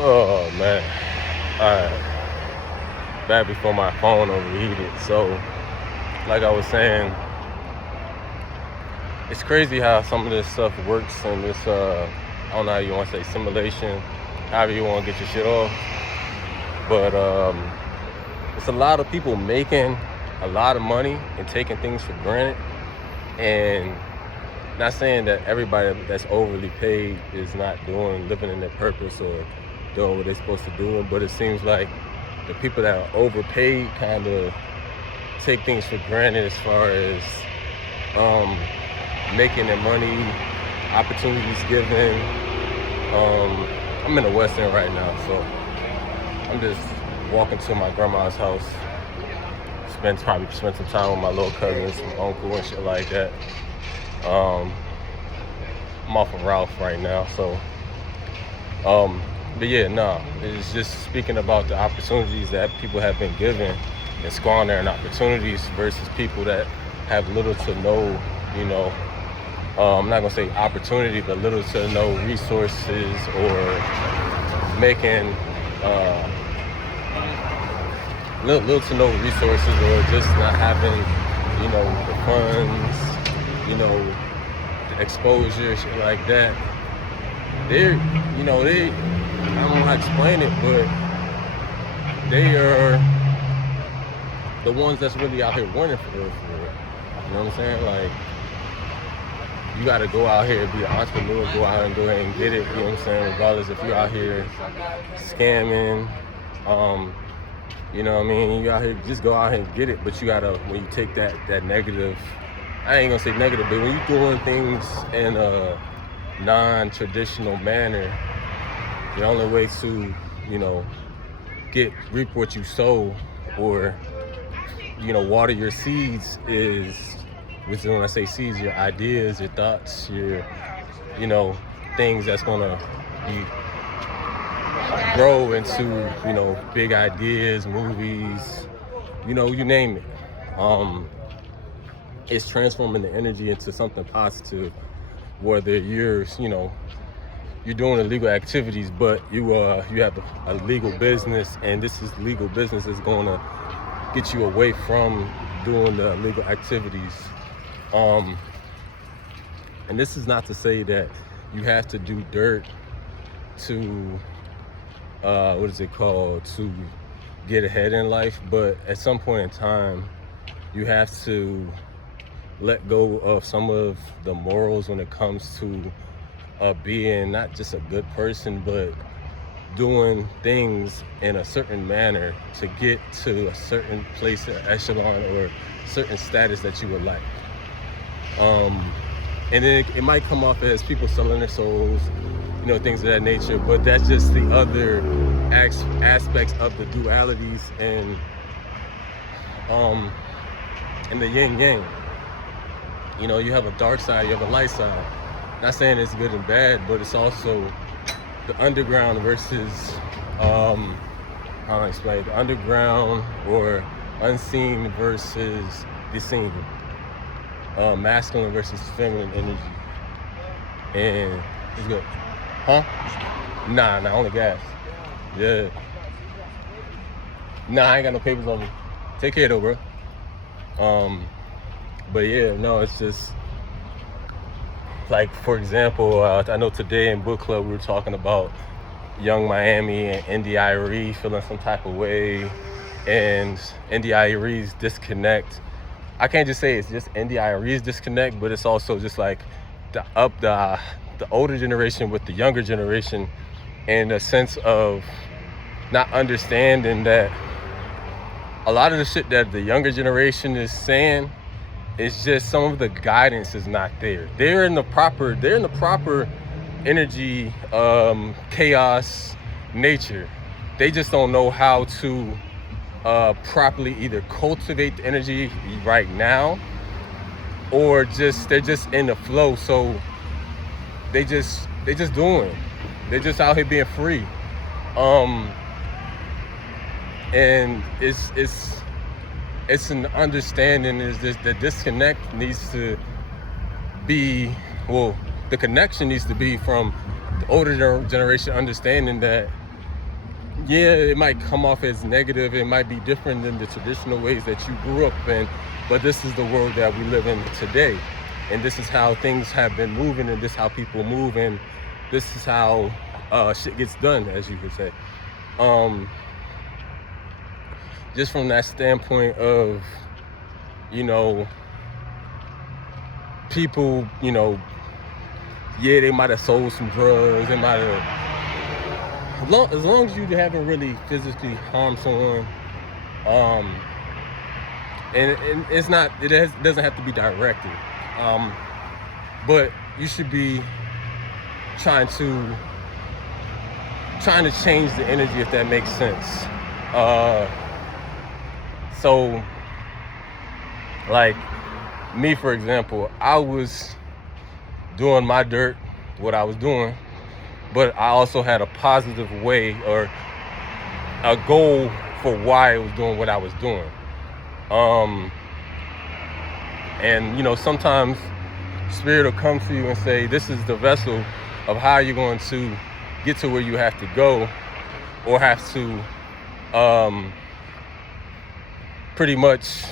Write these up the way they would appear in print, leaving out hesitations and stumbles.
Oh man, back before my phone overheated. So, like I was saying, it's crazy how some of this stuff works and this I don't know how you want to say simulation, however you want to get your shit off. But it's a lot of people making a lot of money and taking things for granted. And not saying that everybody that's overly paid is not living in their purpose or doing what they're supposed to do, but it seems like the people that are overpaid kind of take things for granted as far as making their money, opportunities given. I'm in the West End right now, so I'm just walking to my grandma's house. Probably spend some time with my little cousins, some uncle and shit like that. I'm off of Ralph right now, so but yeah, it's just speaking about the opportunities that people have been given and squandering opportunities versus people that have little to no, I'm not gonna say opportunity, but little to no resources or making little to no resources or just not having, the funds, the exposure, shit like that. I don't know how to explain it, but they are the ones that's really out here wanting for real. You know what I'm saying? Like, you got to go out here and be an entrepreneur, go out and go ahead and get it, you know what I'm saying? Regardless if you're out here scamming, you know what I mean? You out here, just go out here and get it, but you got to, when you take that negative, I ain't going to say negative, but when you're doing things in a non-traditional manner, the only way to, reap what you sow or, water your seeds is, which is when I say seeds, your ideas, your thoughts, your, things that's gonna grow into, big ideas, movies, you name it. It's transforming the energy into something positive, whether you're doing illegal activities, but you have a legal business, and this is legal business is going to get you away from doing the illegal activities. And this is not to say that you have to do dirt to to get ahead in life, but at some point in time you have to let go of some of the morals when it comes to being not just a good person, but doing things in a certain manner to get to a certain place, echelon, or certain status that you would like. And then it might come off as people selling their souls, things of that nature, but that's just the other aspects of the dualities and the yin yang. You have a dark side, you have a light side. Not saying it's good and bad, but it's also the underground versus, how do I explain it? The underground or unseen versus the seen. Masculine versus feminine energy. And it's good. Huh? Nah, only gas. Yeah. Nah, I ain't got no papers on me. Take care though, bro. But yeah, no, it's just, like, for example, I know today in book club we were talking about Young Miami and India.Arie feeling some type of way, and India.Arie's disconnect. I can't just say it's just India.Arie's disconnect, but it's also just like the older generation with the younger generation, in a sense of not understanding that a lot of the shit that the younger generation is saying, it's just some of the guidance is not there. They're in the proper energy, chaos, nature. They just don't know how to properly either cultivate the energy right now, or they're just in the flow. So they just doing. They're just out here being free. And it's an understanding is this, the disconnect needs to be, the connection needs to be from the older generation understanding that yeah, it might come off as negative. It might be different than the traditional ways that you grew up in, but this is the world that we live in today. And this is how things have been moving, and this is how people move, and this is how shit gets done, as you could say. Just from that standpoint of, you know, people, you know, yeah, they might have sold some drugs, they might have, as long as you haven't really physically harmed someone, and it's not, doesn't have to be directed, but you should be trying to change the energy, if that makes sense. So, like me, for example, I was doing my dirt, what I was doing, but I also had a positive way or a goal for why I was doing what I was doing. And you know, sometimes Spirit will come to you and say, this is the vessel of how you're going to get to where you have to go, or have to pretty much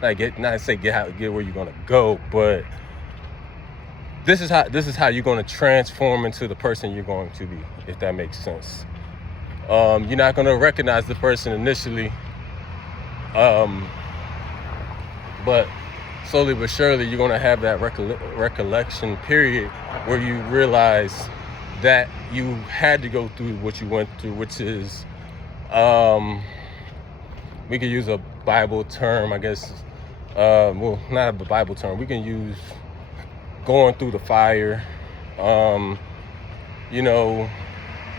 like get where you're gonna go, but this is how you're gonna transform into the person you're going to be, if that makes sense. You're not gonna recognize the person initially, but slowly but surely you're gonna have that recollection period where you realize that you had to go through what you went through, which is, we could use a Bible term, I guess. Well, not a Bible term. We can use going through the fire. You know,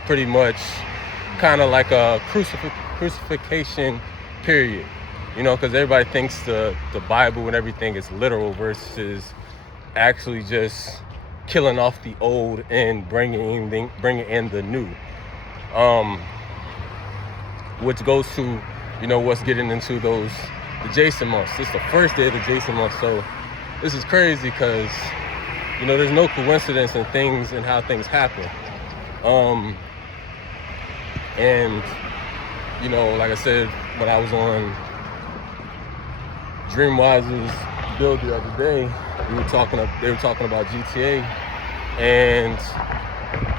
pretty much kind of like a crucifixion period. You know, because everybody thinks the Bible and everything is literal versus actually just killing off the old and bringing in the new. Which goes to, you know, what's getting into the Jason months. It's the first day of the Jason month, so this is crazy because, you know, there's no coincidence in things and how things happen. And, you know, like I said, when I was on Dreamwise's build the other day, they were talking about GTA, and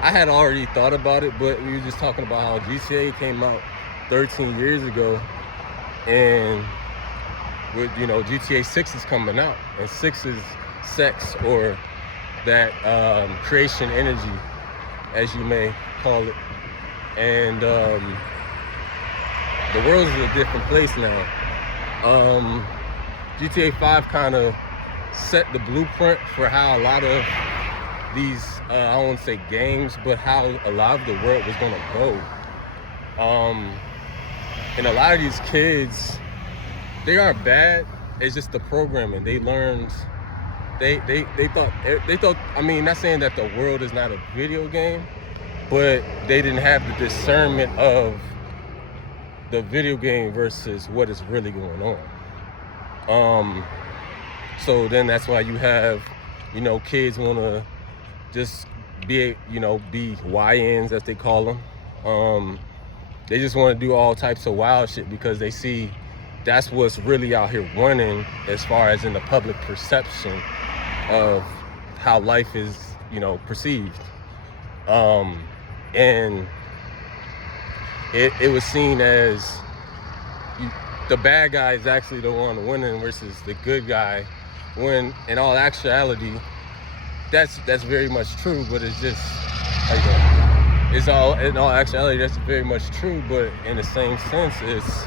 I had already thought about it, but we were just talking about how GTA came out 13 years ago, and with, you know, GTA 6 is coming out, and 6 is sex, or that creation energy, as you may call it. And the world is a different place now. GTA 5 kind of set the blueprint for how a lot of these, I don't want to say games, but how a lot of the world was going to go. And a lot of these kids, they aren't bad. It's just the programming. They learned, they thought, I mean, not saying that the world is not a video game, but they didn't have the discernment of the video game versus what is really going on. So then that's why you have, you know, kids want to just be, you know, be YNs, as they call them. They just want to do all types of wild shit because they see that's what's really out here running as far as in the public perception of how life is, you know, perceived. And it was seen as the bad guy is actually the one winning versus the good guy, when in all actuality, that's very much true, but it's just like it's all in all actuality that's very much true, but in the same sense it's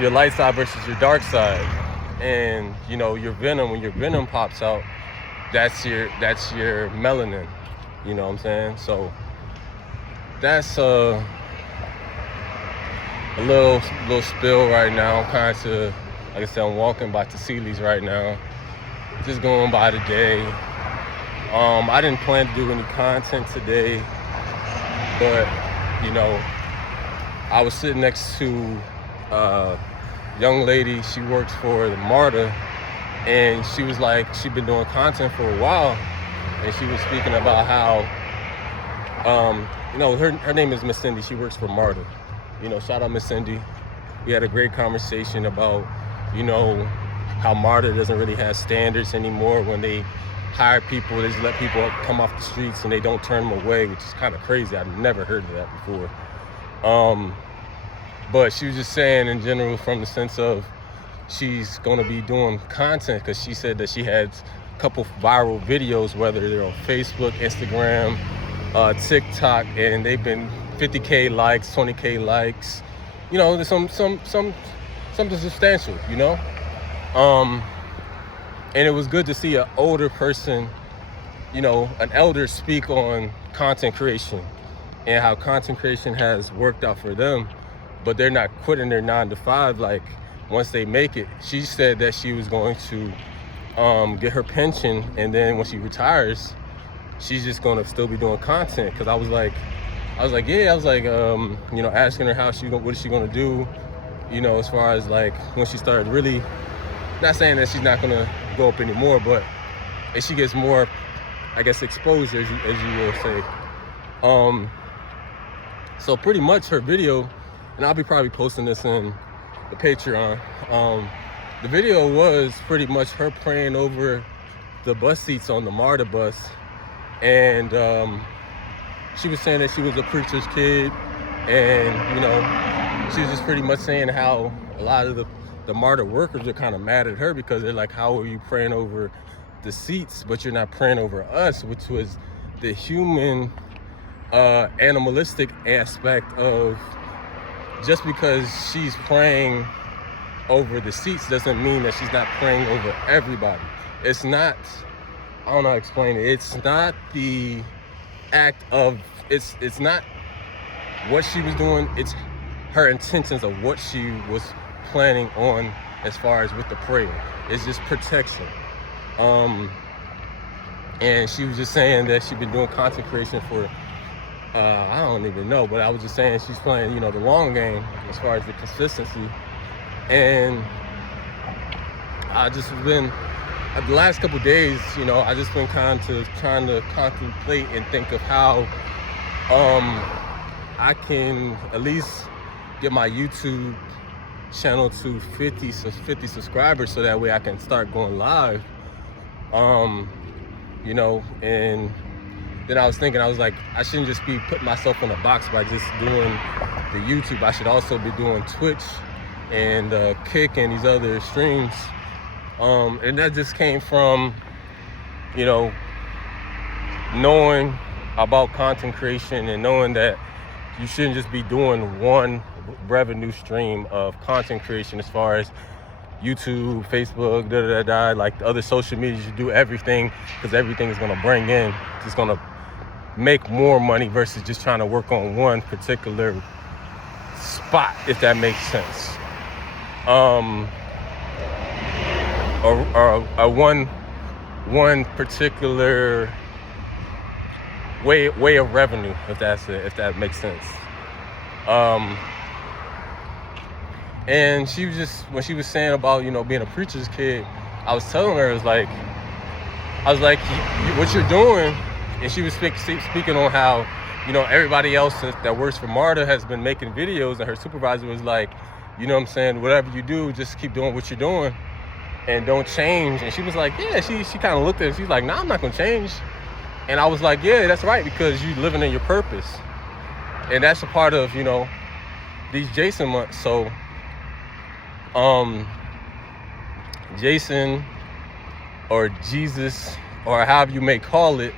your light side versus your dark side. And you know, your venom, when your venom pops out, that's your melanin, you know what I'm saying? So that's a little spill right now. I'm kind of, like I said, I'm walking by Tassili's right now, just going by the day. I didn't plan to do any content today, but you know, I was sitting next to a young lady. She works for the MARTA, and she was like, she'd been doing content for a while, and she was speaking about how Her name is Miss Cindy. She works for MARTA. Shout out Miss Cindy. We had a great conversation about, how MARTA doesn't really have standards anymore. When they hire people, they just let people come off the streets and they don't turn them away, which is kind of crazy. I've never heard of that before. But she was just saying in general, from the sense of she's going to be doing content, because she said that she had a couple viral videos, whether they're on Facebook, Instagram, TikTok, and they've been 50K likes, 20K likes, something substantial, and it was good to see an older person, an elder, speak on content creation and how content creation has worked out for them, but they're not quitting their 9-to-5 like once they make it. She said that she was going to get her pension, and then when she retires, she's just going to still be doing content. Because I was like, asking her what is she going to do, as far as like when she started really, not saying that she's not going to go up anymore, but as she gets more, I guess, exposure, as you will say. So pretty much her video, and I'll be probably posting this in the Patreon. The video was pretty much her praying over the bus seats on the MARTA bus, and she was saying that she was a preacher's kid, and she was just pretty much saying how a lot of the MARTA workers are kind of mad at her, because they're like, how are you praying over the seats but you're not praying over us, which was the human animalistic aspect of, just because she's praying over the seats doesn't mean that she's not praying over everybody. It's not, I don't know how to explain it. It's not the act of, it's not what she was doing. It's her intentions of what she was planning on as far as with the prayer. It's just protection. And she was just saying that she'd been doing content creation for, I don't even know, but I was just saying she's playing, the long game as far as the consistency. And I just been, the last couple of days, I just been trying to contemplate and think of how I can at least get my YouTube channel to 50 subscribers, so that way I can start going live. And then I was thinking, I was like, I shouldn't just be putting myself in a box by just doing the YouTube. I should also be doing Twitch and Kick and these other streams. And that just came from, knowing about content creation and knowing that you shouldn't just be doing one revenue stream of content creation, as far as YouTube, Facebook, like the other social media. You do everything because everything is going to bring in, just going to make more money, versus just trying to work on one particular spot, if that makes sense. Or one particular way of revenue, if that makes sense. And she was just, when she was saying about, being a preacher's kid, I was telling her, I was like, what you're doing, and she was speaking on how, everybody else that works for MARTA has been making videos, and her supervisor was like, whatever you do, just keep doing what you're doing and don't change. And she was like, yeah, she kind of looked at it, she's like, nah, I'm not gonna change. And I was like, yeah, that's right, because you're living in your purpose. And that's a part of, these Jason months. So Jason, or Jesus, or however you may call it,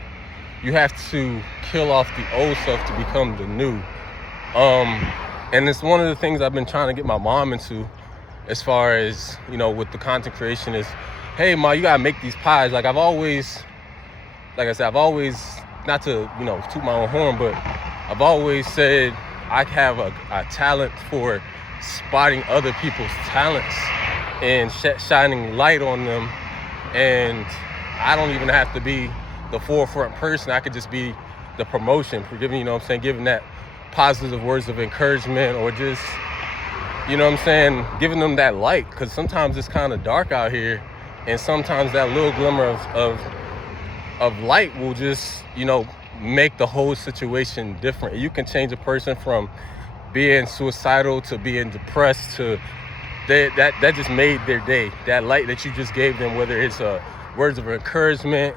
you have to kill off the old self to become the new. And it's one of the things I've been trying to get my mom into, as far as, with the content creation, is, hey, Ma, you gotta make these pies. Like I've always, not to, toot my own horn, but I've always said I have a talent for spotting other people's talents and shining light on them. And I don't even have to be the forefront person. I could just be the promotion, for giving, giving that positive words of encouragement, or just, giving them that light. Because sometimes it's kind of dark out here, and sometimes that little glimmer of light will just, make the whole situation different. You can change a person from being suicidal to being depressed to that just made their day. That light that you just gave them, whether it's words of encouragement,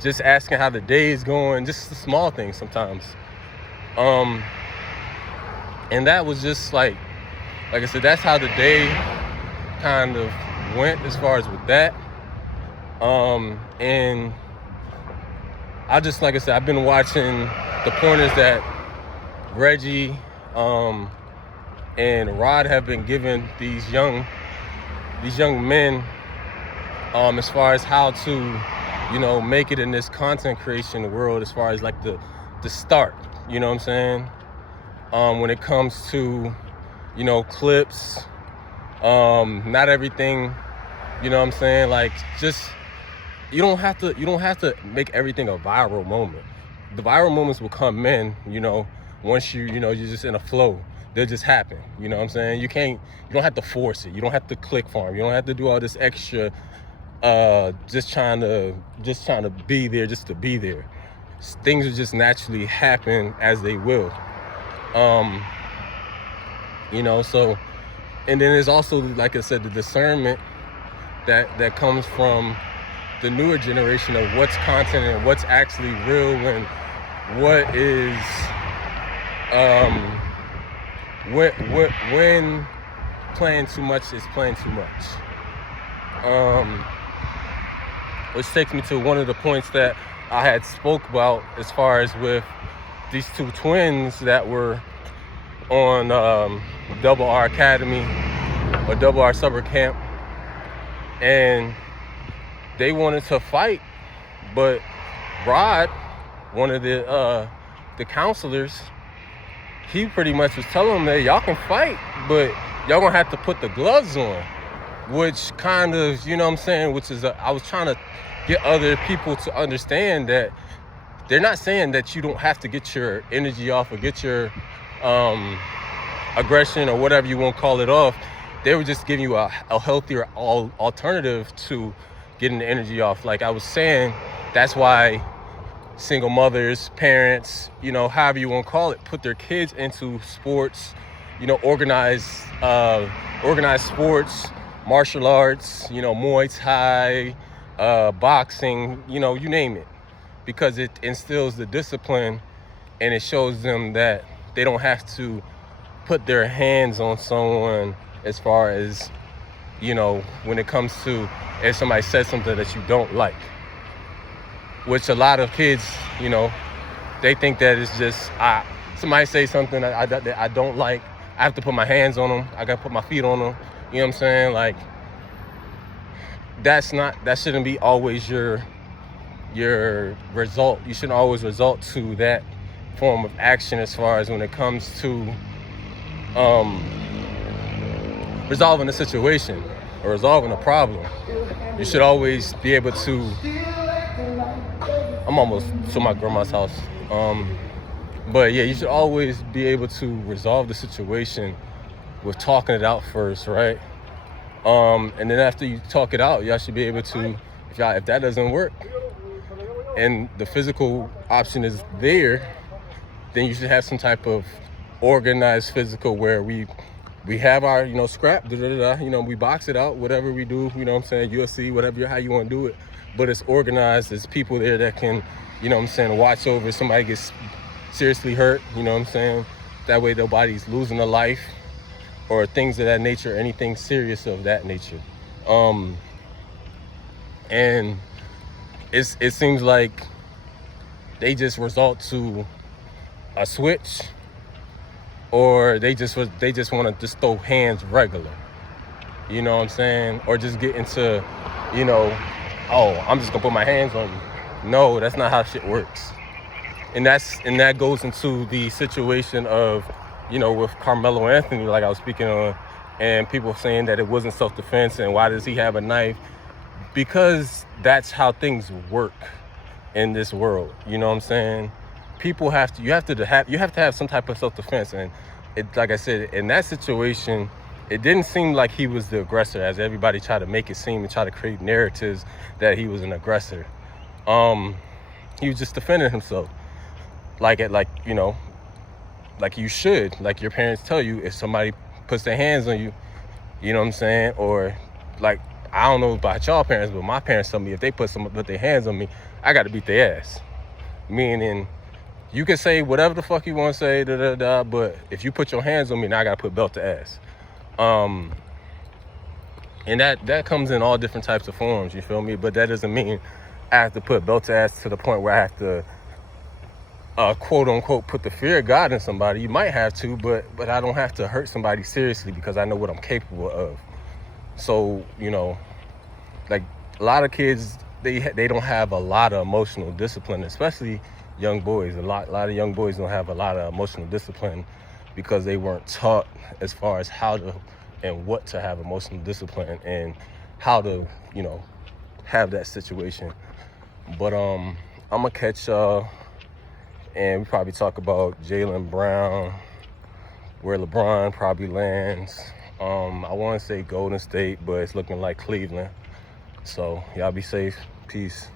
just asking how the day is going, just the small things sometimes. And that was just like I said, that's how the day kind of went as far as with that. And I just, like I said, I've been watching the pointers that Reggie and Rod have been giving these young men as far as how to, make it in this content creation world, as far as like the start, you know what I'm saying? When it comes to, clips, not everything, you know what I'm saying? Like, just, you don't have to make everything a viral moment. The viral moments will come in, once you're just in a flow. They'll just happen, you know what I'm saying? You don't have to force it. You don't have to click farm. You don't have to do all this extra, just trying to be there just to be there. Things will just naturally happen as they will. So, and then there's also, like I said, the discernment that comes from the newer generation of what's content and what's actually real and what is, when playing too much is playing too much. Which takes me to one of the points that I had spoke about as far as with these two twins that were on Double R Academy or Double R Summer Camp, and they wanted to fight, but Rod, one of the counselors, he pretty much was telling them that y'all can fight, but y'all gonna have to put the gloves on, which kind of, you know what I'm saying, which is, I was trying to get other people to understand that they're not saying that you don't have to get your energy off or get your aggression or whatever you want to call it off. They were just giving you a healthier alternative to getting the energy off. Like I was saying, that's why single mothers, parents, however you want to call it, put their kids into sports, organized sports, martial arts, Muay Thai, boxing, you name it, because it instills the discipline and it shows them that they don't have to put their hands on someone as far as, when it comes to if somebody says something that you don't like, which a lot of kids, they think that it's just, somebody say something that I don't like, I have to put my hands on them, I gotta put my feet on them, you know what I'm saying? Like, that shouldn't be always your result. You shouldn't always result to that form of action as far as when it comes to resolving a situation or resolving a problem. You should always be able to, I'm almost to my grandma's house, but yeah, you should always be able to resolve the situation with talking it out first, right? And then after you talk it out, y'all should be able to, if that doesn't work and the physical option is there, then you should have some type of organized physical where we have our, scrap, we box it out, whatever we do, you know what I'm saying, UFC, whatever, how you want to do it, but it's organized. There's people there that can, watch over if somebody gets seriously hurt, you know what I'm saying, that way nobody's losing a life or things of that nature, anything serious of that nature. And it seems like they just resort to a switch, or they just want to just throw hands regular, you know what I'm saying, or just get into, oh, I'm just gonna put my hands on you. No, that's not how shit works. And that goes into the situation of, with Carmelo Anthony, like I was speaking on, and people saying that it wasn't self-defense and why does he have a knife? Because that's how things work in this world, you know what I'm saying? You have to have some type of self-defense, and it, like I said, in that situation, it didn't seem like he was the aggressor, as everybody tried to make it seem and try to create narratives that he was an aggressor. He was just defending himself. Like you should. Like your parents tell you, if somebody puts their hands on you, you know what I'm saying? Or like, I don't know about y'all parents, but my parents tell me if they put their hands on me, I got to beat their ass. Meaning, you can say whatever the fuck you want to say, but if you put your hands on me, now I got to put belt to ass. And that comes in all different types of forms, you feel me? But that doesn't mean I have to put belt to ass to the point where I have to, quote unquote, put the fear of God in somebody. You might have to, but I don't have to hurt somebody seriously because I know what I'm capable of. So, you know, like a lot of kids, they don't have a lot of emotional discipline, especially young boys. A lot of young boys don't have a lot of emotional discipline because they weren't taught as far as how to and what to have emotional discipline and how to, you know, have that situation. But I'm gonna catch y'all, and we probably talk about Jaylen Brown, where LeBron probably lands. I want to say Golden State, but it's looking like Cleveland. So y'all be safe. Peace.